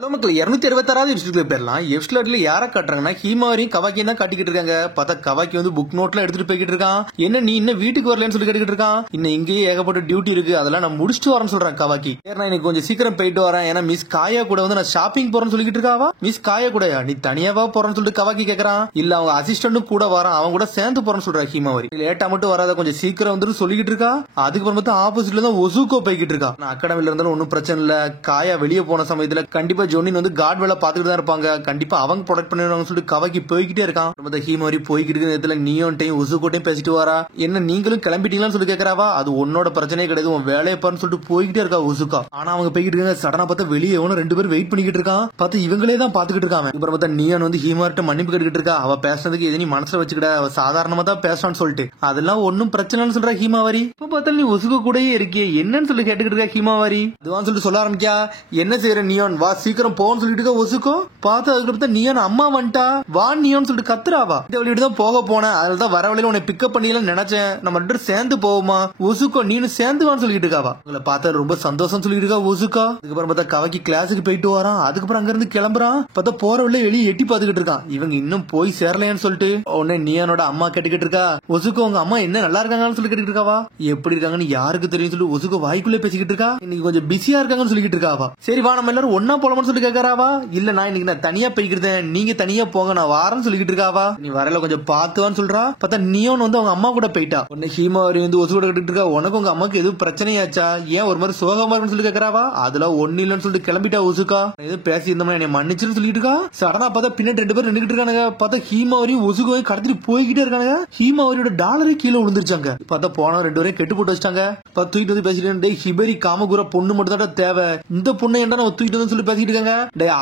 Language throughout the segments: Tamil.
ஹலோ மக்கள் 266வது எபிசோட்ல போயிடலாம். எபிசோட்ல யாரை காட்டுறாங்கன்னா ஹீமாவரியும் கவாக்கியும் தான் காட்டிக்கிட்டு இருக்காங்க. பார்த்தா கவாக்கி வந்து புக் நோட்லாம் எடுத்துட்டு போய்கிட்டு இருக்கான். என்ன நீ இன்னும் வீட்டுக்கு வரலன்னு சொல்லி கேட்டுக்கிட்டு இருக்கான். இன்னும் இங்கேயே ஏகப்பட்ட டியூட்டி இருக்கு, அதெல்லாம் நான் முடிச்சுட்டு வரேன்னு சொல்றேன் கவாக்கி. நான் இன்னைக்கு கொஞ்சம் சீக்கிரம் போயிட்டு வரேன், ஏன்னா மிஸ் காயா கூட வந்து நான் ஷாப்பிங் போறேன்னு சொல்லிட்டு இருக்காவா. மிஸ் காயா கூடயா நீ தனியாவா போறேன்னு சொல்லிட்டு கவாக்கி கேக்குறான். இல்ல அவங்க அசிஸ்டன்டும் கூட வரான், அவன் கூட சேர்ந்து போறேன்னு சொல்றா ஹீமாவரி. லேட்டா மட்டும் வராத, கொஞ்சம் சீக்கிரம் வந்து சொல்லிக்கிட்டு இருக்கா. அதுக்கப்புறம் பார்த்தா ஆப்போசிட்ல தான் ஒசுகோ போய்கிட்டு இருக்கா. நான் அகாடமில இருந்தாலும் ஒன்னும் பிரச்சனை இல்ல, காயா வெளியே போன சமயத்துல கண்டிப்பா ஜொனின் வந்து காட் பாத்துக்கிட்டு தான் இருப்பாங்க, கண்டிப்பா அவங்க ப்ரொடெக்ட் பண்ணிடுவாங்க சொல்லிட்டு கவாக்கி போய்கிட்டே இருக்கான். ஹீமாரி போய்கிட்டு இருக்க நேரத்துல நியோன்டையும் ஒசுகோட்டையும் பேசிட்டு வரா. என்ன நீங்களும் கிளம்பிட்டீங்களான்னு சொல்லி கேக்குறாவா. அது உன்னோட பிரச்சனையே கிடையாது, உன் வேலையை பாருன்னு சொல்லிட்டு போய்கிட்டே இருக்கா ஒசுகா. ஆனா அவங்க போய்கிட்டு இருக்காங்க. சடனா பார்த்தா வெளியே எவனும் 2 பேரும் வெயிட் பண்ணிக்கிட்டு இருக்கான். பார்த்து இவங்களே தான் பாத்துக்கிட்டு இருக்காங்க. அப்புறம் பார்த்தா நியான் வந்து ஹீமார்ட்ட மன்னிப்பு கேட்டுக்கிட்டு இருக்கா. அவ பேசுறதுக்கு எது நீ மனசுல வச்சுக்கிட, அவ சாதாரணமா தான் பேசுறான்னு சொல்லிட்டு அதெல்லாம் ஒன்னும் பிரச்சனைன்னு சொல்றா ஹீமாவாரி. இப்ப பார்த்தா நீ ஒசுகோ கூடயே இருக்கே என்னன்னு சொல்லி கேட்டுக்கிட்டு இருக்கா ஹீமாவாரி. அதுவான்னு சொல்லிட்டு சொல்ல ஆரம்பிக்கா. என்ன செய்யற நியான், வா சீக்கிரம் போன்னு சொல்லிட்டு இருக்கா ஒசுகோ. பார்த்தா அதுக்கப்புறம் நியான் அம்மா வந்துட்டா, வா நியான் சொல்லிட்டு கத்துறாவா. இந்த வழியிட்டு தான் போக போனேன், அதுலதான் வர வழியில உன்னை பிக்கப் பண்ணிடலாம் நினைச்சேன், நம்ம 2 பேரும் சேர்ந்து போவோமா ஒசுகோ, நீனு சேர்ந்து வான்னு சொல்லிட்டு இருக்காவா. உங்களை பார்த்தா ரொம்ப சந்தோஷம் சொல்லிட்டு இருக்கா ஒசுகா. அதுக்கப்புறம் பார்த்தா கவாக்கி கிளாஸுக்கு போயிட்டு வரான். அதுக்கப்புறம் அங்க இருந்து கிளம்புறான். பார்த்தா போற வழியில வெளியே எட்டி பாத்துக்கிட்டு இருக்கான். இவங்க இன்னும் போய் சேரலையான்னு சொல்லிட்டு உடனே நியானோட அம்மா கேட்டுக்கிட்டு இருக்கா. ஒசுகோ உங்க அம்மா என்ன நல்லா இருக்காங்கன்னு சொல்லி கேட்டுக்கிட்டு இருக்காவா. எப்படி இருக்காங்கன்னு யாருக்கு தெரியும் சொல்லி ஒசுகோ வாய்க்குள்ளே பேசிக்கிட்டு இருக்கா. இன்னைக்கு கொஞ்சம் பிஸியா இருக்காங்கன்னு சொல்லிட்டு இருக்காவா. சரி வா நம்ம எல்லாரும் ஒன்னா போலாம்னு சொல்லி கேட்கறாவா. இல்ல நான் இன்னைக்கு நான் தனியா போய்க்கிறேன், நீங்க தனியா போங்க, நான் வாரன்னு சொல்லிட்டு இருக்காவா. நீ வரல கொஞ்சம் பாத்துவான்னு சொல்றா. பார்த்தா நியோன் வந்து அவங்க அம்மா கூட போயிட்டா. உடனே ஹீமாவரி வந்து ஒசு கூட கேட்டுட்டு இருக்கா. உனக்கு உங்க அம்மாக்கு எதுவும் பிரச்சனையாச்சா, ஏன் ஒரு மாதிரி சோகமா இருக்குன்னு சொல்லி கேட்கறாவா. அதெல்லாம் ஒண்ணு இல்லன்னு சொல்லிட்டு கிளம்பிட்டா ஒசுக்கா. ஏதோ பேசி இருந்தோம்னா என்னை மன்னிச்சுன்னு சொல்லிட்டு இருக்கா. சடனா பார்த்தா பின்னாடி 2 பேரும் நின்றுட்டு இருக்கானுங்க. பார்த்தா ஹீமாவரியும் ஒசுகோவையும் கடத்திட்டு போய்கிட்டே இருக்கானுங்க. ஹீமாவரியோட டாலரே கீழே விழுந்துருச்சாங்க. பார்த்தா போன 2 பேரையும் கெட்டு போட்டு வச்சிட்டாங்க. தூக்கிட்டு வந்து பேசிட்டு ஹிபரி காமகுர பொண்ணு மட்டும் தான் தேவை, இந்த பொண்ணை என்ன நம்ம தூக்கிட்டு வந்து சொல்லி பேசிட்டு இருக்காங்க.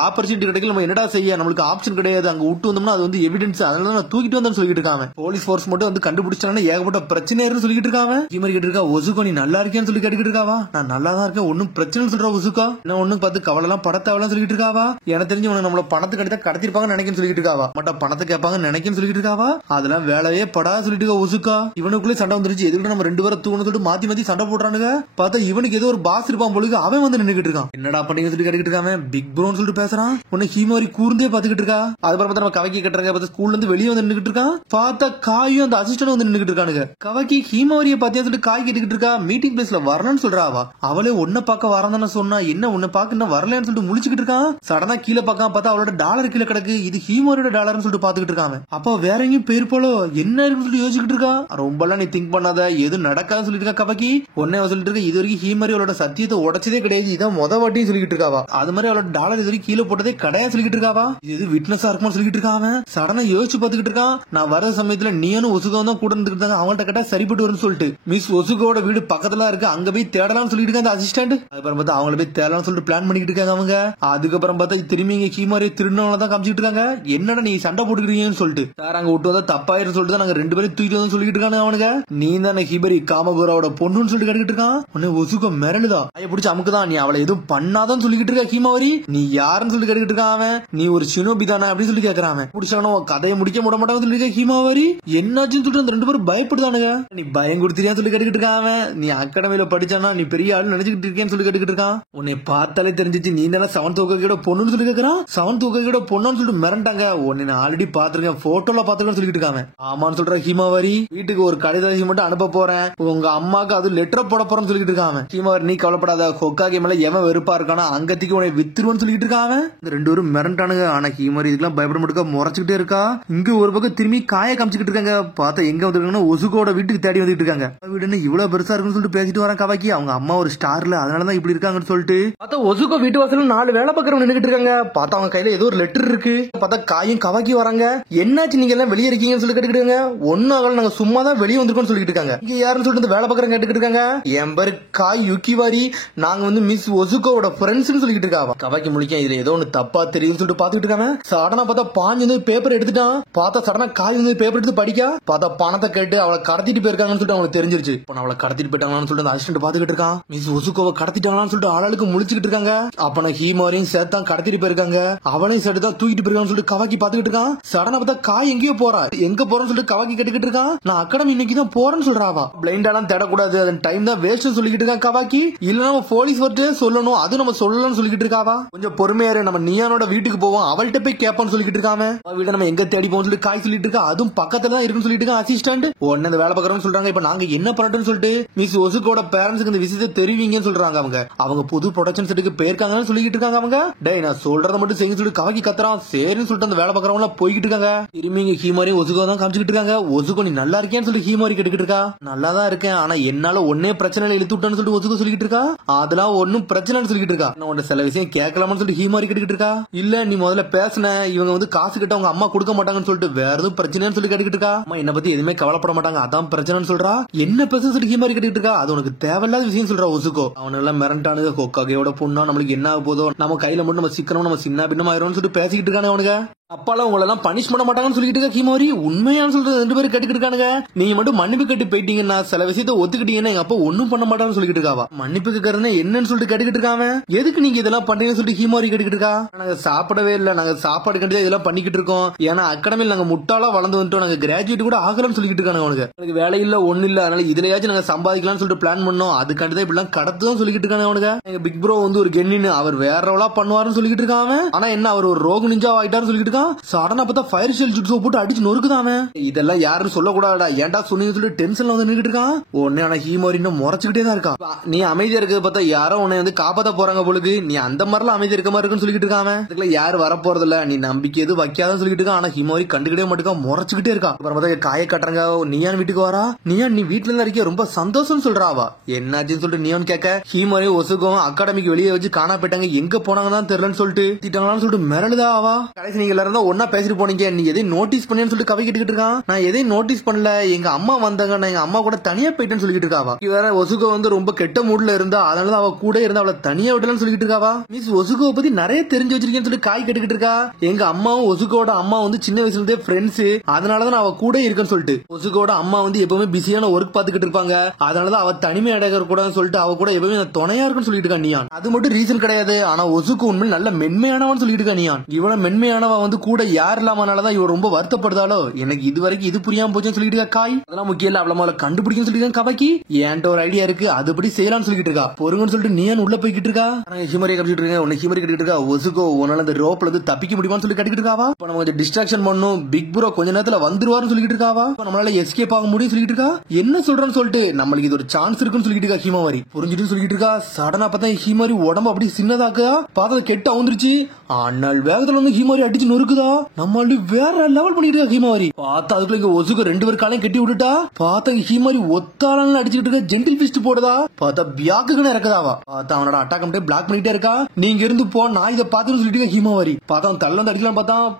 ஆப்பர்ச்சுனிட்டி கிடைக்கல, நம்ம என்னடா செய்ய, நம்மளுக்கு ஆப்ஷன் கிடையாது, அங்க விட்டு வந்தோம்னா அது வந்து எவிடன்ஸ், அதனால நான் தூக்கிட்டு வந்தேன்னு சொல்லிட்டு இருக்காங்க. போலீஸ் ஃபோர்ஸ் மட்டும் வந்து கண்டுபிடிச்சாங்கன்னா ஏகப்பட்ட பிரச்சனை சொல்லிட்டு இருக்காங்க. ஹிமரி கேட்டு இருக்கா. ஒசுகோ நீ நல்லா இருக்கேன்னு சொல்லி கேட்டுக்கிட்டு இருக்காவா. நான் நல்லா தான் இருக்கேன், ஒன்னும் பிரச்சனை சொல்றா ஒசுகா. நான் ஒன்னும் பார்த்து கவலைலாம் படத்தாவலாம் சொல்லிட்டு இருக்காவா. எனக்கு தெரிஞ்சு உன நம்மள பணத்துக்கு அடித்தா கடத்திருப்பாங்க நினைக்கன்னு சொல்லிட்டு இருக்காவா. மட்டும் பணத்தை கேட்பாங்க நினைக்கன்னு சொல்லிட்டு இருக்காவா. அதெல்லாம் வேலையே படா சொல்லிட்டு இருக்கா ஒசுகா. இவனுக்குள்ளே சண்டை வந்துருச்சு, எதுக்கு நம்ம 2 பேரும் தூக்கணும் சொல்லிட்டு மாத்தி மாத்தி சண்டை போடுறானுங்க. பார்த்தா இவனுக்கு ஏதோ ஒரு பாஸ் இருப்பான் பொழுது அவன் வந்து நின்னுகிட்டு இருக்கான். என்னடா பண்ணீங்கன்னு சொல்லி கேட்டுக்கிட்டு இருக்காங்க. பிக் ப்ரோன்னு சொல்லிட்டு பேசுறான். உன்னை ஹீமாரி கூர்ந்தே பாத்துக்கிட்டு இருக்கா. அதுக்கப்புறம் நம்ம கவக்கி கட்டுறாங்க. பார்த்தா ஸ்கூல்ல இருந்து வெளியே வந்து நின்னுகிட்டு இருக்கான். பார்த்தா காயும் அந்த அசிஸ்டன்ட் வந்து நின்னுகிட்டு இருக்கானுங்க. கவக்கி ஹீமாரியை பாத்தியா சொல்லிட்டு காய் கேட்டுக்கிட்டு இருக்கா. மீட்டிங் பிளேஸ்ல வரணும்னு சொல்றாவா. அவளே உன்னை பார்க்க வரந்தானே சொன்னா, என்ன உன்னை பார்க்க இன்னும் வரலன்னு சொல்லிட்டு முழிச்சுக்கிட்டு இருக்கான். சடனா கீழே பார்க்காம பார்த்தா அவளோட டாலர் கீழே கிடக்கு. இது ஹீமாரியோட டாலர்னு சொல்லிட்டு பாத்துக்கிட்டு இருக்காங்க. அப்ப வேற எங்கேயும் போயிருப்போலோ என்ன இருக்குன்னு சொல்லிட்டு யோசிச்சுக்கிட்டு இருக்கா. ரொம்ப எல்லாம் நீ திங்க் பண்ணாத, எதுவும் நடக்காதுன்னு சொல்லிட்டு இருக்கா கவக்கி. ஒன்னே சொல்லிட்டு இருக்க, இது வரைக்கும் ஹீமாரி அவளோட சத்தியத்தை உடச்சதே கிடையாது, இதான் மொத வாட்டியும் சொல்லிட்டு இருக்காவா. அது மாதிரி அவளோட டாலர் இது வரைக்கும் கீழே போட்டதே கிடையாது சொல்லிட்டு இருக்காவா. இது விட்னஸா இருக்குமா சொல்லிட்டு இருக்கான். சடனா யோசிச்சு பாத்துக்கிட்டு இருக்கான். நான் வர சமயத்துல நீனும் ஒசுகாவும் தான் கூட இருந்துட்டு அவங்கள்ட்ட கேட்டா சரிப்பட்டு வரும்னு சொல்லிட்டு மிஸ் ஒசுகோட வீடு பக்கத்துல இருக்கு, அங்க போய் தேடலாம்னு சொல்லிட்டு இருக்காங்க அசிஸ்டன்ட். அதுக்கப்புறம் பார்த்தா அவங்கள போய் தேடலாம்னு சொல்லிட்டு பிளான் பண்ணிக்கிட்டு இருக்காங்க அவங்க. அதுக்கப்புறம் பார்த்தா திரும்பி இங்க ஹீமாரி திருநவங்கள தான் காமிச்சிட்டு இருக்காங்க. என்னடா நீ சண்டை போட்டுக்கிறீங்கன்னு சொல்லிட்டு சார் அங்க விட்டு வந்தா தப்பாயிரும் சொல்லிட்டு நாங்க 2 பேரும் தூக்கிட்டு வந்து சொல்லிட்டு இருக்காங்க அவனுங்க. நீ தானே ஹிபரி காமகுராவோட பொண்ணுன்னு சொல்லிட்டு கேட்டுக்கிட்டு இருக்கான். உன்னை ஒசுகோ மிரளுதா ஐய பிடிச்சி அமுக்குதான், நீ அவளை எதுவும் பண்ணாதான் சொல்லிக்கிட்டு இருக்கா ஹீமாவரி. நீ யாருன்னு சொல்லிட்டு கேட்டுக்கிட்டு இருக்கான் அவன். நீ ஒரு சினோபி தானே அப்படின்னு சொல்லி கேட்கறான். பிடிச்சானோ கதையை முடிக்க விட மாட்டாங்க சொல்லி ஹீமாவரி. என்னாச்சுன்னு சொல்லிட்டு அந்த 2 பேரும் பயப்படுதானுங்க. நீ பயம் கொடுத்தியான்னு சொல்லி கேட்டுக்கிட்டு இருக்கான். நீ அகாடமியில படிச்சானா நீ பெரிய ஆளு நினைச்சுக்கிட்டு இருக்கேன்னு சொல்லி கேட்டுக்கிட்டு இருக்கான். உன்னை பார்த்தாலே தெரிஞ்சிச்சு நீ தானே 7th ஓகேயோட பொண்ணுன்னு சொல்லி கேட்கறான். 7th ஓகேயோட பொண்ணுன்னு சொல்லிட்டு மிரண்டாங்க. உன்னை நான் ஆல்ரெடி பாத்துருக்கேன், போட்டோல பாத்துருக்கேன்னு சொல்லிட்டு இருக்காங்க. ஆமான்னு சொல்ற ஹீமாவரி. வீட்டுக்கு ஒரு கடிதம் மட்டும் அனுப்ப போறேன், உங்க அம்மாக்கு அது லெட்டர் போட போறேன்னு சொல்லிட்டு இருக்காங்க. ஹீமாவரி நீ கவலைப்படாத, ஹொக்காகே மேல எவன் வெறுப்பா இருக்கானா அங்கத்திக்கு உன்னை வித்துருவன்னு சொல்லிட்டு இருக்காங்க. இந்த 2 பேரும் மிரண்டானுங்க. ஆனா ஹீமாவரி இதுக்கெல்லாம் பயப்பட மாட்டேங்க, முறைச்சுக்கிட்டே இருக்கா. இங்க ஒரு பக்கம் திரும்பி காய காமிச்சுக்கிட்டு இருக்காங்க. பார்த்தா எங்க வந்துருக்காங்கன்னா ஒசுகோட வீட்டுக்கு தேடி வந்துட்டு இருக்காங்க. வீடு இவ்வளவு பெருசா இருக்குன்னு சொல்லிட்டு பேசிட்டு வரான் கவாக்கி. அவங்க அம்மா ஒரு ஸ்டார்ல, அதனாலதான் இப்படி இருக்காங்கன்னு சொல்லிட்டு பார்த்தா ஒசுகோ வீட்டு வாசல்ல 4 வேலை பக்கம் நின்னுகிட்டு இருக்காங்க. பார்த்தா அவங்க கையில ஏதோ ஒரு லெட்டர் இருக்கு. பார்த்தா காயும் கவாக்கி வராங்க. என்னாச்சு நீங்க எல்லாம் வெளியே இருக்கீங்கன்னு சொல்லி கேட்டுக்கிட்டு ஒன்னாக நாங்க சும்மா தான் வெளியே வந்திருக்கோம்னு சொல்லிட்டு இருக்காங்க. இங்க யாருன்னு சொல்லிட்டு வேலை பக்கம் கேட்டுக்கிட்டு இருக்காங்க. என் பேரு காய் யுக்கிவாரி, நாங்க வந்து மிஸ் ஒசுகோவோட ஃப்ரெண்ட்ஸ்னு சொல்லிட்டு இருக்காங்க. கவாக்கி முடிக்க இதுல ஏதோ ஒன்னு தப்பா தெரியுதுன்னு சொல்லிட்டு பாத்துக்கிட்டு இருக்காங்க. சடனா பார்த்தா பாஞ்சு வந்து பேப்பர் எடுத்துட்டான். பார்த்தா சடனா காய் வந்து பேப்பர் எடுத்து படிக்க பார்த்தா பணத்தை கேட்டு அவளை கடத்திட்டு போயிருக்காங்கன்னு சொல்லிட்டு அவங்களுக்கு தெரிஞ்சிருச்சு. அவளை கடத்திட்டு போயிட்டாங்கன்னு சொல்லிட்டு அசிஸ்டன்ட் பாத்துக்கிட்டு இருக்கான். மிஸ் ஒசுகோவை கடத்திட்டாங்கன்னு சொல்லிட்டு ஆளுக்கு முழிச்சுக்கிட்டு இருக்காங்க. அப்ப நான் ஹீமாரியும் சேர்த்தான் கடத்திட்டு போயிருக்காங்க, அவனையும் சேர்த்து தான் தூக்கிட்டு போயிருக்கான்னு சொல்லிட்டு கவாக்கி பாத்துக்கிட்டு இருக்கான். சடனா பார்த்தா காய் எங்கேயோ போறா, எங்க போறன்னு சொல்லிட்டு கவாக்கி கேட்டுக்கிட்டு இருக்கான். நான் அகாடமி இன்னைக்கு தான் போறேன்னு சொல்றாவா. பிளைண்டாலாம் தேடக்கூடாது, அதன் டைம் தான் வேஸ்ட் சொல்லிக்கிட்டு இருக்கான் கவாக்கி. இல்ல நம்ம போலீஸ் வந்து சொல்லணும், அது நம்ம சொல்லணும்னு சொல்லிக்கிட்டு இருக்காவா. கொஞ்சம் பொறுமையாரு, நம்ம நியானோட வீட்டுக்கு போவோம், அவள்கிட்ட போய் கேப்பான்னு சொல்லிட்டு இருக்காம. வீட நம்ம எங்க தேடி போவோம் சொல்லி காய் சொல்லிட்டு இருக்கா. அதுவும் பக்கத்துல தான் இருக்குன்னு சொல்லிட்டு இருக்கா அசிஸ்டன்ட். உடனே அந்த வேலை பார்க்கறோம்னு சொல்றாங்க. இப்ப நாங்க என்ன பண்ணட்டும்னு சொல்லிட்டு மிஸ் ஒசுக்கோட பேரண்ட்ஸ்க்கு இந்த விஷயத்தை தெரிவிங்கன்னு சொல்றாங்க. அவங்க புது ப்ரொடக்ஷன் செட்டுக்கு போயிருக்காங்கன்னு சொல்லிட்டு இருக்காங்க. அவங்க டேய் நான் சொல்றத மட்டும் செய்ய சொல்லி கவக்கி கத்துறான். சரின்னு சொல்லிட்டு அந்த வேலை பார்க்கறவங்க எல்லாம் போய்கிட்டு இருக்காங்க. திரும்பி இங்க ஹீமாரி ஒசுகோ தான் காமிச்சிட்டு இருக்காங்க. ஒசுகோ நீ நல்லா இருக்கேன்னு சொல்லி ஹீமாரி கேட்டுக்கிட்டு இருக்கா. நல்லா தான் இருக்கேன், ஆனா என்னால ஒன்னே பிரச்சனை இழுத்து விட்டான்னு சொல்லிட்டு ஒசுகோ சொல்லிட்டு இருக்கா. அதெல்லாம் ஒன்னும் பிரச்சனைன்னு சொல்லிட்டு இருக்கா. உன்ன சில விஷயம் கேட்கலாம்னு சொல்லிட்டு ஹீமாரி கேட்டுக்கிட்டு இருக்கா. இல்ல நீ முதல்ல பேசின, இவங்க வந்து காசு கிட்ட அவங்க அம்மா கொடுக்க மாட்டாங்கன்னு சொல்லிட்டு வேற எதுவும் பிரச்சனைன்னு சொல்லி கேட்டுக்கிட்டு இருக்கா. அம்மா என்ன பத்தி எதுவுமே கவலைப்பட மாட்டாங்க, அதான் பிரச்சனைன்னு சொல்றா. என்ன பிரச்சனை சொல்லி ஹீமாரி கேட்டுக்கிட்டு இருக்கா. அது உனக்கு தேவையில்லாத விஷயம் சொல்றா ஒசுகோ. அவனெல்லாம் மிரண்டானுங்க. கொக்காகையோட பொண்ணா நம்மளுக்கு என்ன ஆக போதோ, நம்ம கையில மட்டும் நம்ம சிக்கணும், நம்ம சின்ன பின்னமா ஆயிரும் சொல்லிட்டு பேசிக்கிட்டு இருக்கானு அவனுங்க. அப்பால உங்களை எல்லாம் பனிஷ் பண்ண மாட்டாங்கன்னு சொல்லிட்டு இருக்க ஹீமாரி. உண்மையானு சொல்றது ரெண்டு பேரும் கேட்டுக்கிட்டு இருக்கானுங்க. நீங்க மட்டும் மன்னிப்பு கட்டி போயிட்டீங்கன்னா, சில விஷயத்த ஒத்துக்கிட்டீங்கன்னா எங்க அப்பா ஒன்னும் பண்ண மாட்டான்னு சொல்லிட்டு இருக்காவா. மன்னிப்பு கேட்கறதுன்னா என்னன்னு சொல்லிட்டு கேட்டுக்கிட்டு இருக்காங்க. எதுக்கு நீங்க இதெல்லாம் பண்றீங்கன்னு சொல்லிட்டு ஹீமாரி கேட்டுக்கிட்டு இருக்கா. நாங்க சாப்பிடவே இல்ல, நாங்க சாப்பாடு கண்டிப்பா இதெல்லாம் பண்ணிக்கிட்டு இருக்கோம். ஏன்னா அகாடமியில் நாங்க முட்டாளா வளர்ந்து வந்துட்டோம், நாங்க கிராஜுவேட் கூட ஆகலன்னு சொல்லிட்டு இருக்காங்க. அவனுக்கு வேலை இல்ல ஒண்ணு இல்ல, அதனால இதுலயாச்சும் நாங்க சம்பாதிக்கலாம்னு சொல்லிட்டு பிளான் பண்ணோம். அதுக்காண்டிதான் இப்படி எல்லாம் கடத்துதான் சொல்லிட்டு இருக்காங்க. அவனுக்கு எங்க பிக் ப்ரோ வந்து ஒரு கென்னின்னு அவர் வேற எவ்வளவு பண்ணுவாருன்னு சொல்லிட்டு இருக்காங்க. ஆனா என்ன அவர் ஒரு ரோக நிஞ்சா ஆயிட்டாருன்னு சொல்லிட்டு இருக்கான். சடனா பார்த்தா ஃபயர் ஷெல் ஜுட்ஸோ போட்டு அடிச்சு நொறுக்குதாமே. இதெல்லாம் யாரும் சொல்ல கூடாதா, ஏன்டா சொன்னீங்கன்னு சொல்லிட்டு டென்ஷன்ல வந்து நின்னுட்டு இருக்கான். உடனே ஆனா ஹீமாரி இன்னும் முறைச்சுக்கிட்டே தான் இருக்கான். நீ அமைதியா இருக்கிறத பார்த்தா யாரோ உன்னை வந்து காப்பாத்த போறாங்க போலுக்கு, நீ அந்த மாதிரிலாம் அமைதியா இருக்க மாதிரி இருக்குன்னு சொல்லிட்டு இருக்காம. இதுல யாரு வர போறது இல்ல, நீ நம்பிக்கை எது வைக்காதன்னு சொல்லிட்டு இருக்கான். ஆனா ஹீமாரி கண்டுக்கிட்டே மட்டும் முறைச்சுக்கிட்டே இருக்கான். அப்புறம் பார்த்தா காய கட்டுறாங்க. நியான் வீட்டுக்கு வரா. நியான் நீ வீட்டுல இருந்தா இருக்க ரொம்ப சந்தோஷம் சொல்றாவா. என்னாச்சுன்னு சொல்லிட்டு நியான் கேட்க ஹீமாரி ஒசுக்கும் அகாடமிக்கு வெளியே வச்சு காணா போயிட்டாங்க, எங்க போனாங்கன்னு தெரியலன்னு சொல்லிட்டு திட்டாங்களான்னு சொல்லிட்டு மிரளுதா ஆவா. கடைசி நீங்க எல்லாரும் தான் ஒன்னா பேசிட்டு போனீங்க, நீ எதையும் நோட்டீஸ் பண்ணேன்னு சொல்லிட்டு கவி கேட்டுக்கிட்டு இருக்கான். நான் எதையும் நோட்டீஸ் பண்ணல, எங்க அம்மா வந்தாங்க, நான் எங்க அம்மா கூட தனியா போயிட்டேன்னு சொல்லிட்டு இருக்காவா. வேற ஒசுகோ வந்து ரொம்ப கெட்ட மூட்ல இருந்தா, அதனால அவ கூட இருந்தா அவளை தனியா விடலன்னு சொல்லிட்டு இருக்காவா. மிஸ் ஒசுகோ பத்தி நிறைய தெரிஞ்சு வச்சிருக்கேன்னு சொல்லி காய் கேட்டுக்கிட்டு இருக்கா. எங்க அம்மாவும் ஒசுகோட அம்மா வந்து சின்ன வயசுல இருந்தே ஃப்ரெண்ட்ஸ், அதனாலதான் அவ கூட இருக்கேன்னு சொல்லிட்டு. ஒசுகோட அம்மா வந்து எப்பவுமே பிஸியான ஒர்க் பாத்துக்கிட்டு இருப்பாங்க, அதனாலதான் அவ தனிமை அடைகிற கூடாதுன்னு சொல்லிட்டு அவ கூட எப்பவுமே துணையா இருக்குன்னு சொல்லிட்டு இருக்கா நியான். அது மட்டும் ரீசன் கிடையாது, ஆனா ஒசுகோ உண்மையில நல்ல மென்மையானவன் சொல்லிட்டு இருக்கா நியான். இவன மென்மையானவ வந்து கூட யார் இல்லாமனாலதான் இவ ரொம்ப வருத்தப்படுதாலோ, எனக்கு இது வரைக்கும் இது புரியாம போச்சுன்னு சொல்லிட்டு இருக்கா காய். அதெல்லாம் முக்கியம் இல்ல, அவள முதல்ல கண்டுபிடிக்கணும்னு சொல்லிட்டு கவக்கி என்கிட்ட ஒரு ஐடியா இருக்கு, அதுபடி செய்யலாம்னு சொல்லிட்டு இருக்கா. பொறுங்கன்னு சொல்லிட்டு நியான் உள்ள போய்கிட்டு இருக்கா. ஹிமரி கட்டிட்டு இருக்கேன், உன்னை ஹிமரி கட்டிட்டு இருக்கா. ஒசுகோ உன்னால அந்த ரோப்ல இருந்து தப்பிக்க முடியுமான்னு சொல்லி கட்டிட்டு இருக்காவா. இப்ப நம்ம கொஞ்சம் டிஸ்ட்ராக்ஷன் பண்ணும், பிக் ப்ரோ கொஞ்ச நேரத்துல வந்துருவாருன்னு சொல்லிட்டு இருக்காவா. நம்மளால எஸ்கேப் ஆக முடியும் சொல்லிட்டு இருக்கா. என்ன சொல்றேன்னு சொல்லிட்டு நம்மளுக்கு இது ஒரு சான்ஸ் இருக்குன்னு சொல்லிட்டு இருக்கா ஹிமாரி. புரிஞ்சுட்டு சொல்லிட்டு இருக்கா. சடனா பார்த்தா ஹிமாரி உடம்பு அப்படி சின்னதாக்கா பார்த்தா கெட்ட வந்துருச்சு. ஆனால் வேகத்துல வந்து ஹிமாரி அடிச்சு நொறுக்குதா. நம்மளு வேற லெவல் பண்ணிட்டு இருக்கா ஹிமாரி. பார்த்தா அதுக்குள்ள இங்க ஒசுக்கு ரெண்டு பேர் காலையும் கட்டி விட்டுட்டா. பார்த்தா ஹிமாரி ஒத்தாளன்னு அடிச்சுட்டு இருக்கா. ஜென்டில் பிஸ்ட் போடுதா. பார்த்தா பியாக்குன்னு இறக்குதாவா. பார்த்தா அவனோட அட்டாக் பண்ணிட்டு பிளாக் பண்ணிட்டே இருக்கா. நீங்க இருந்து போ, நான் இதை பார்த்துன்னு சொல்லிட்டு ஹிமாரி. பார்த்தா அவன் தள்ள வந்து அடிக்கலாம்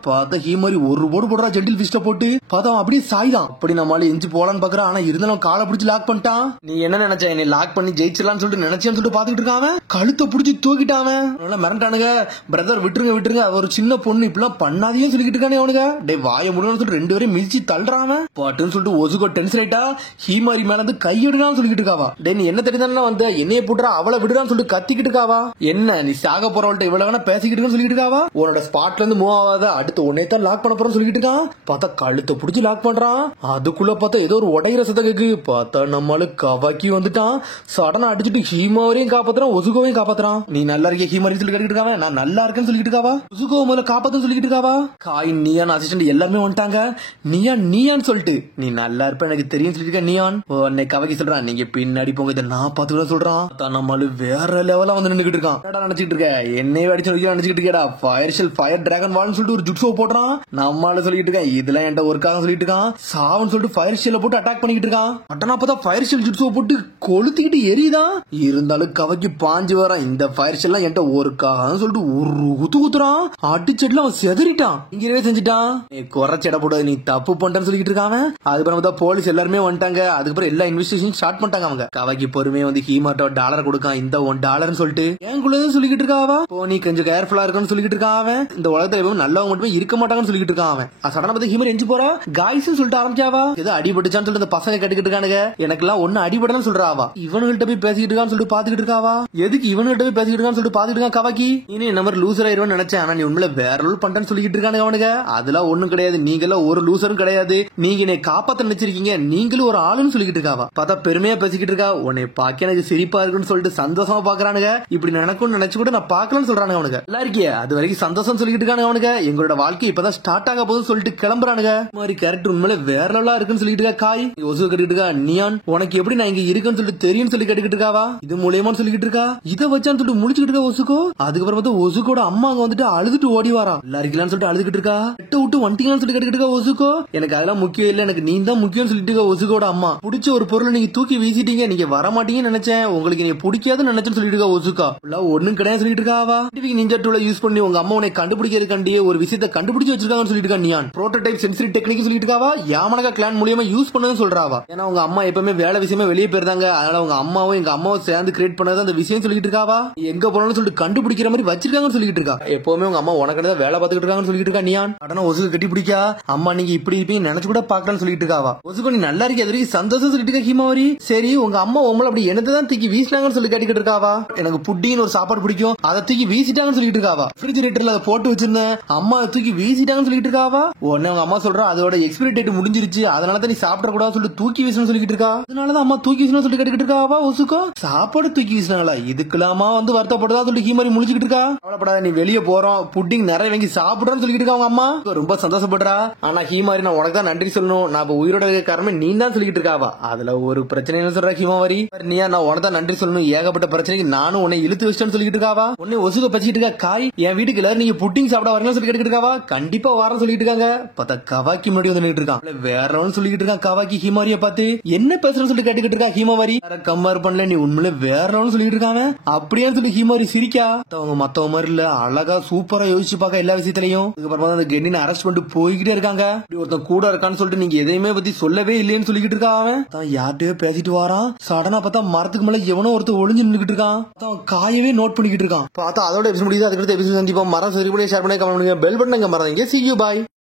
பார்த்தா ஹிமாரி ஒரு போடு போடுறா ஜென்டில் பிஸ்ட போட்டு. பார்த்தா அவன் அப்படியே சாய்தான். அப்படி நம்மளால எஞ்சி போலான்னு பாக்குறான். ஆனா இருந்தாலும் காலை பிடிச்சி லாக் பண்ணிட்டான். நீ என்ன நினைச்ச, என்னை லாக் பண்ணி ஜெயிச்சிடலாம்னு சொல்லிட்டு நினைச்சேன்னு சொல்லிட்டு பாத்துக்கிட்டு இருக்கான். கழுத்தை பிடிச்சி தூக்கிட்டான். மிரண்டானுங்க. பிரதர் விட்டுருங்க விட்டுருங்க, அவர் ஒரு சின்ன பொண்ணு, இப்பெல்லாம் பண்ணாதையும் சொல்லிட்டு இருக்கானே அவனுங்க. டே வாய முடியும்னு சொல்லிட்டு ரெண்டு பேரும் மிதிச்சு தள்ளுறான். பாட்டுன்னு சொல்லிட்டு ஒசுகோ டென்ஷன் ஆயிட்டா. ஹீமாரி மேல வந்து கையிடுறான்னு சொல்லிட்டு இருக்காவா. டே நீ என்ன தெரியுதானே வந்த, என்னைய போட்டுறா, அவளை விடுறான்னு சொல்லிட்டு கத்திக்கிட்டு இருக்காவா. என்ன நீ சாக போறவள்ட்ட இவ்வளவு வேணா பேசிக்கிட்டு சொல்லிட்டு இருக்காவா. உன்னோட ஸ்பாட்ல இருந்து மூவ் ஆகாத, அடுத்து உன்னை தான் லாக் பண்ண போறோம்னு சொல்லிட்டு இருக்கான். பார்த்தா கழுத்தை பிடிச்சி லாக் பண்றான். அதுக்குள்ள பார்த்தா ஏதோ ஒரு உடையிற சத்தம் கேக்கு. பார்த்தா நம்மளுக்கு கவாக்கி வந்துட்டான். சடனா அடிச்சுட்டு ஹீமாரியும் காப்பாத்துறான், ஒசுகோவையும் காப்பாத்துறான். நீ நல்லா இருக்க ஹீமாரி சொல்லி கேட்டுட்டு இருக்காவா. நான் நல்லா இருக்கேன்னு சொல்லிட்டு இருக்காவா. ஒசுகோ முதல்ல காப்பாத்து சொல்லிட்டு இருக்காவா. காய் நியான் அசிஸ்டன்ட் எல்லாமே வந்துட்டாங்க. நியான் சொல்லிட்டு நீ நல்லா இருப்ப எனக்கு தெரியும் சொல்லிட்டு நியான் உன்னை கவக்கி சொல்றான். நீங்க பின்னாடி போங்க, இதை நான் பார்த்து சொல்றான். நம்மளு வேற லெவலா வந்து நின்னுகிட்டு இருக்கான். நினைச்சிட்டு இருக்க என்னைய அடிச்சு நினைச்சிட்டு இருக்கா. ஃபயர் ஷெல் ஃபயர் டிராகன் வால்னு சொல்லிட்டு ஒரு ஜுட்ஸோ போடுறான். நம்மளால சொல்லிட்டு இருக்கேன், இதெல்லாம் என்கிட்ட ஒர்க்காக சொல்லிட்டு இருக்கான். சாவன் சொல்லிட்டு ஃபயர் ஷெல்ல போட்டு அட்டாக் பண்ணிட்டு இருக்கான். அட்டனா பார்த்தா ஃபயர் ஷெல் ஜுட்ஸோ போட்டு கொளுத்திக்கிட்டு எரியுதான். இருந்தாலும் கவக்கி பாஞ்சு வரான். இந்த ஃபயர் ஷெல்லாம் என்கிட்ட ஒர்க்காக சொல்லிட்டு ஒரு குத்து குத்துறான். அடிச்சட்ல அவன் செதறிட்டான். இங்கவே செஞ்சுட்டான். நீ குறைச்சட போடாது, நீ தப்பு பண்ணிட்டான்னு சொல்லிட்டு இருக்காங்க. அதுக்கப்புறம் தான் போலீஸ் எல்லாருமே வந்துட்டாங்க. அதுக்கப்புறம் எல்லா இன்வெஸ்டிகேஷன் ஸ்டார்ட் பண்ணிட்டாங்க. அவங்க கவாக்கி பொறுமையா வந்து ஹீமாட்டோ டாலர் கொடுக்கான். இந்த $1 சொல்லிட்டு ஏங்குள்ளதான் சொல்லிட்டு இருக்காவா. நீ கொஞ்சம் கேர்ஃபுல்லா இருக்குன்னு சொல்லிட்டு இருக்கான். இந்த உலகத்துல எப்பவும் நல்லவங்க மட்டுமே இருக்க மாட்டாங்கன்னு சொல்லிட்டு இருக்கான். சடனா பார்த்து ஹீமர் எஞ்சி போறா. காய்ஸ் சொல்லிட்டு ஆரம்பிச்சாவா. ஏதோ அடிபட்டுச்சான்னு சொல்லிட்டு பசங்க கட்டுக்கிட்டு இருக்கானுங்க. எனக்கு எல்லாம் ஒண்ணு அடிபடன்னு சொல்றாவா. இவனுகிட்ட போய் பேசிக்கிட்டு இருக்கான்னு சொல்லிட்டு பாத்துக்கிட்டு இருக்காவா. எதுக்கு இவனுகிட்ட போய் பேசிக்கிட்டு இருக்கான்னு சொல்லிட்டு பாத்துக்கிட்டு இருக்கான் கவாக்கி. இனி இந்த மாதிரி லூசர் ஆயிருவான்னு நினைச்சேன். ஆனா நீ உண்மையில வேற ரூல் பண்றேன்னு சொல்லி சொல்லிக்கிட்டு இருக்கானுங்க அவனுங்க. அதெல்லாம் ஒண்ணும் கிடையாது, நீங்க எல்லாம் ஒரு லூசரும் கிடையாது, நீங்க என்னை காப்பாத்த நினைச்சிருக்கீங்க, நீங்களும் ஒரு ஆளுன்னு சொல்லிக்கிட்டு இருக்காவா. பார்த்தா பெருமையா பேசிக்கிட்டு இருக்கா. உன்னை பாக்க எனக்கு சிரிப்பா இருக்குன்னு சொல்லிட்டு சந்தோஷமா பாக்குறானுங்க. இப்படி நடக்கும்னு நினைச்சு கூட நான் பாக்கலன்னு சொல்றானுங்க அவனுங்க. நல்லா இருக்கிய அது வரைக்கும் சந்தோஷம் சொல்லிக்கிட்டு இருக்கானுங்க அவனுங்க. எங்களோட வாழ்க்கை இப்பதான் ஸ்டார்ட் ஆக போதுன்னு சொல்லிட்டு கிளம்புறானுங்க. மாதிரி கேரக்டர் உண்மையில வேற லெவலா இருக்குன்னு சொல்லிட்டு இருக்கா காய். ஒசு கட்டிட்டு இருக்கா. நியான் உனக்கு எப்படி நான் இங்க இருக்குன்னு சொல்லிட்டு தெரியும் சொல்லி கேட்டுக்கிட்டு இருக்காவா. இது மூலியமா சொல்லிக்கிட்டு இருக்கா. இதை வச்சான்னு சொல்லிட்டு முடிச்சுக்கிட்டு இருக்கா ஒசுக்கோ. அதுக்கப்புறம் பார்த்தா ஒசுக்கோட அம்மா அங்க வந்துட்டு அழுதுட்டு ஓடி வரா. நல்லா இருக்கலாம்னு சொல்லிட்டு அழுதுகிட்டு இருக்கா. விட்டு விட்டு வண்டிங்கன்னு சொல்லி கேட்டுக்கிட்டு இருக்கா ஒசுக்கோ. எனக்கு அதெல்லாம் முக்கியம் இல்ல, எனக்கு நீ தான் முக்கியம் சொல்லிட்டு இருக்கா ஒசுக்கோட அம்மா. பிடிச்ச ஒரு பொருளை நீங்க தூக்கி வீசிட்டீங்க, நீங்க வர மாட்டீங்கன்னு நினைச்சேன், உங்களுக்கு நீ பிடிக்காதுன்னு நினைச்சேன்னு சொல்லிட்டு இருக்கா ஒசுக்கா. ஒன்னும் கிடையாது சொல்லிட்டு இருக்காவா. நிஞ்சா டூல யூஸ் பண்ணி உங்க அம்மா உன்னை கண்டுபிடிக்கிறதுக்காண்டி ஒரு விஷயத்தை கண்டுபிடிச்சு வச்சிருக்காங்கன்னு சொல்லிட்டு இருக்கா நியான். புரோட்டோடைப் சென்சிட்டிவ் டெக்னிக் சொல்லிட்டு இருக்காவா. யாமனகா கிளான் மூலியமா யூஸ் பண்ணதுன்னு சொல்றாவா. ஏன்னா உங்க அம்மா எப்பவுமே வேலை விஷயமா வெளியே போயிருந்தாங்க, அதனால உங்க அம்மாவும் எங்க அம்மாவும் சேர்ந்து கிரியேட் பண்ணது அந்த விஷயம் சொல்லிட்டு இருக்காவா. எங்க போனாலும் சொல்லிட்டு கண்டுபிடிக்கிற மாதிரி வச்சிருக்காங்கன்னு சொல்லிட்டு இருக்கா. எப்பவுமே உங்க அம்மா உனக்கு தான் வேலை பார்த்துட்டு இருக்காங்கன்னு சொல்லிட்டு இருக்கா நியான். அடனா ஒசுக்கு கட்டி பிடிக்கா. அம்மா நீங்க இப்படி இருப்பீங்க நினைச்சு கூட பாக்கலாம்னு சொல்லிட்டு இருக்காவா. ஒசுக்கு நீ நல்லா இருக்கு எதிரி சந்தோஷம் சொல்லிட்டு இருக்கா ஹீமாவரி. சரி உங்க அம்மா உங்களை அப்படி என்னதான் தூக்கி வீசினாங்கன்னு சொல்லி கேட்டுக்கிட்டு இருக்காவா. எனக்கு புட்டின்னு ஒரு சாப்பாடு பிடிக்கும், அதை தூக்கி வீசிட்டாங்கன்னு சொல்லிட்டு இருக்காவா. ரெஃப்ரிஜரேட்டர்ல அதை போட்டு வச்சிருந்தேன், அம்மா தூக்கி வீசிட்டாங்கன்னு சொல்லிட்டு இருக்காவா. உடனே உங்க அம்மா சொல்றா அதோட எக்ஸ்பைரி டேட் முடிஞ்சிருச்சு, அதனால தான் நீ சாப்பிட கூடாதுன்னு சொல்லிட்டு தூக்கி வீசணும்னு சொல்லிட்டு இருக்கா. அதனாலதான் அம்மா தூக்கி வீசணும்னு சொல்லி கேட்டுக்கிட்டு இருக்காவா. ஒசுக்கோ சாப்பாடு தூக்கி வீசினாங்களா, இதுக்கெல்லாமா வந்து வருத்தப்படுதா சொல்லிட்டு ஹீமாரி முடிச்சுக்கிட்டு இருக்கா. அவளப்படாத நீ வெளியே போறோம், புட்டிங் நிறைய வாங்கி சாப்பிடுறோம்னு சொல்லிட்டு இருக்கா அவங்க அம்மா. ரொம்ப சந்தோஷப்படுறா. ஆனா ஹீமாரி நான் உனக்கு தான் நன்றி சொல்லணும், நான் இப்ப உயிரோட இருக்க காரணம் நீ தான் சொல்லிட்டு இருக்காவா. அதுல ஒரு பிரச்சனை சொல்ற ஹீமாவரி. நீயா நான் உனக்கு தான் நன்றி சொல்லணும், ஏகப்பட்ட பிரச்சனைக்கு நானும் உன்னை இழுத்து வச்சிட்டேன்னு சொல்லிட்டு இருக்காவா. உன்னை ஒசுக்க பச்சிட்டு இருக்கா காய். என் வீட்டுக்கு எல்லாரும் நீங்க புட்டிங் சாப்பிட வரணும்னு சொல்லி கேட்டுக்கிட்டு இருக்காவா. கண்டிப்பா வரேன்னு சொல்லிட்டு இருக்காங்க. பார்த்தா கவாக்கி முன்னாடி வந்து நின்னுட்டு இருக்கான். வேறவன்னு சொல்லிட்டு இருக்கான் கவாக்கி ஹீமாரிய பார்த்து. என்ன பேசுறன்னு சொல்லி கேட்டுக்கிட்டு இருக்கா ஹீமாவரி. கம்பேர் பண்ணல நீ உண்மையில வேறவன்னு சொல்லிட்டு இருக்காங்க. அப்படியே சொல்லி ஹீமாரி சிரிக்கா. அவங்க மத்தவங்க மாதிரி இல்ல, அழகா சூப்பரா யோசிச்சு பார்க்க எல்லா விஷயத்திலையும். அதுக்கப்புறமா அந்த கென்னினை அரெஸ்ட் பண்ணிட்டு போய்கிட்டே இருக்காங்க. ஒருத்தன் கூட இருக்கான்னு சொல்லிட்டு நீங்க எதையுமே பத்தி சொல்லவே இல்லைன்னு சொல்லிக்கிட்டு இருக்கா. அவன் தான் யார்கிட்டயோ பேசிட்டு வரான். சடனா பார்த்தா மரத்துக்கு மேல எவனோ ஒருத்தர் ஒளிஞ்சு நின்னுக்கிட்டு இருக்கான். காயவே நோட் பண்ணிக்கிட்டு இருக்கான். பார்த்தா அதோட எபிசோட் முடியுது. அதுக்கடுத்து எபிசோட் சந்திப்போம். மரம் சரி ஷேர் பண்ணி கமெண்ட் பண்ணுங்க. பெல் பட்டன் மறந்துங்க. See you bye.